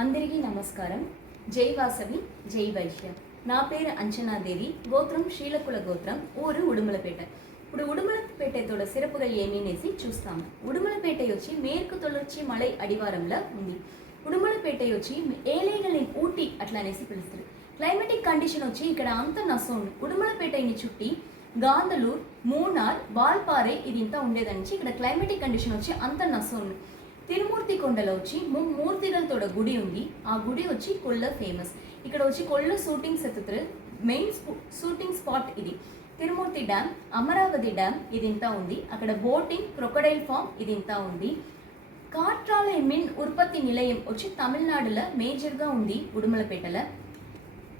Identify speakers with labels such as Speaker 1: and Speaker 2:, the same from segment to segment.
Speaker 1: అందరికీ నమస్కారం. జై వాసవి జై వైశ్య. నా పేరు అంచనాదేవి గోత్రం శ్రీలకుల గోత్రం ఊరు ఉడుమలపేట. ఇప్పుడు ఉడుమలపేటతోడ సిறப்புகள் ఏమీనేసి చూస్తాము. ఉడుమలపేట వచ్చి மேற்கு தொடர்ச்சி మలై అడివారంలో ఉంది. ఉడుమలపేట వచ్చి ఏలేగలిని ఊటీ అట్లా అనేసి పిలుస్తారు. క్లైమేటిక్ కండిషన్ వచ్చి ఇక్కడ అంత నసోన్ ఉడుమలపేటని చుట్టి గాంధలూర్ మూనార్ వాల్పారే ఇది ఇంత ఉండేదని ఇక్కడ క్లైమేటిక్ కండిషన్ వచ్చి అంత నసోన్ తిరుమూర్తి కొండలో వచ్చి మూర్తిలతోడ గుడి ఉంది ఆ గుడి వచ్చి కొల్ల ఫేమస్ ఇక్కడ వచ్చి కొల్ల షూటింగ్స్ ఎత్తుతారు మెయిన్ షూటింగ్ స్పాట్ ఇది తిరుమూర్తి డ్యామ్ అమరావతి డ్యామ్ ఇది ఇంత ఉంది అక్కడ బోటింగ్ క్రొకడైల్ ఫామ్ ఇది ఇంత ఉంది కాట్రాలై మిన్ ఉత్పత్తి నిలయం వచ్చి తమిళనాడులో మేజర్గా ఉంది ఉడుమలపేటలో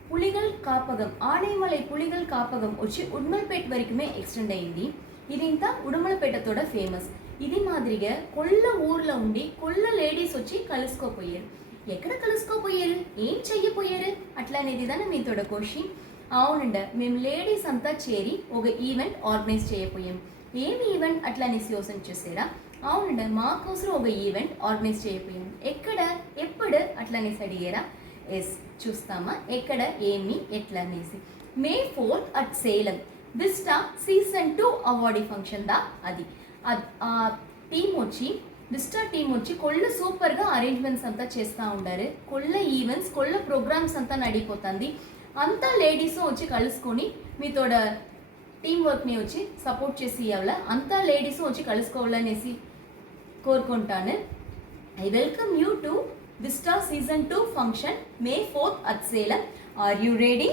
Speaker 1: పులిగల్ కాపగం ఆనేమలై పులిగల్ కాపగం వచ్చి ఉడుమలపేట వరకుమే ఎక్స్టెండ్ అయింది ఇది ఇంత ఉడుమలపేటతోడ ఫేమస్. ఇది మాదిరిగా కొల్ల ఊర్లో ఉండి కొల్ల లేడీస్ వచ్చి కలుసుకోపోయారు. ఎక్కడ కలుసుకోపోయారు? ఏం చెయ్యపోయారు? అట్లా అనేది దాన్ని మీతోడ క్వశ్చన్ అవునండ మేము లేడీస్ అంతా చేరి ఒక ఈవెంట్ ఆర్గనైజ్ చేయపోయాం. ఏం ఈవెంట్? అట్లా అనేసి యోచన చేసారా అవునండ మాకోసం ఒక ఈవెంట్ ఆర్గనైజ్ చేయపోయాం. ఎక్కడ? ఎప్పుడు? అట్లా అనేసి అడిగారా? ఎస్ చూస్తామా? ఎక్కడ? ఏమి? ఎట్లా అనేసి May fourth at Salem. Vista season two awardee function దా అది ఆ టీం వచ్చి విస్టా టీం వచ్చి కొళ్ళ సూపర్గా అరేంజ్మెంట్స్ అంతా చేస్తూ ఉండారు. కొల్ల ఈవెంట్స్ కొల్ల ప్రోగ్రామ్స్ అంతా నడిపోతుంది. అంతా లేడీస్ వచ్చి కలుసుకొని మీతోడ టీం వర్క్ని వచ్చి సపోర్ట్ చేసి ఇవ్వాల అంతా లేడీస్ వచ్చి కలుసుకోవాలనేసి కోరుకుంటాను. I welcome you to Vista season two function May fourth at Salem are you ready